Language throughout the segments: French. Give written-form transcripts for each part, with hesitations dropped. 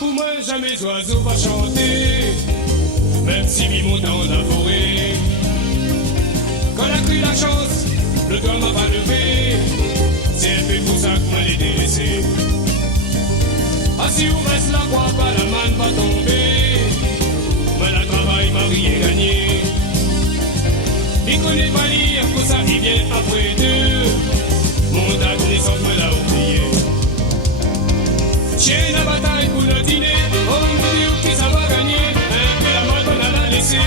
Pour moi, jamais oiseau va chanter, même si vit mon dans la forêt. Quand a cru la chance, le doigt m'a pas levé, c'est un peu pour ça que m'a délaissé. Ah, si on reste là, crois pas, la manne va tomber, mais la travail m'a rien gagné. Il connaît pas lire, pour ça il vient après deux, mon date naissance me l'a oublié. Chien la bataille pour le dîner, oh mon Dieu qui ça va gagner, un peu la mode on a la laissé.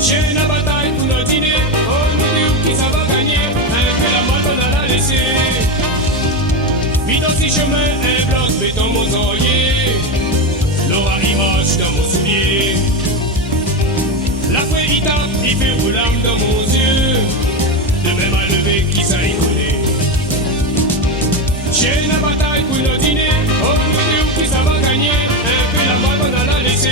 Chien la bataille pour le dîner, oh mon Dieu qui ça va gagner, un peu la mode on a la laissé. Vite aussi chemin, un bloc béton mon oreiller, l'aura image dans mon soulier. La fouet il tape, il fait rouler l'âme dans mon yeux, de même à lever qui ça y connaît. J'ai la bataille pour le dîner, oh mon Dieu qui ça va gagner, un peu la mode on a la laissé.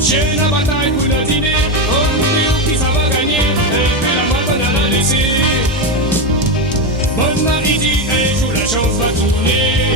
J'ai la bataille pour le dîner, oh mon Dieu qui ça va gagner, un peu la mode on a la laissé. Bonne marie dit, un jour la chance va tourner.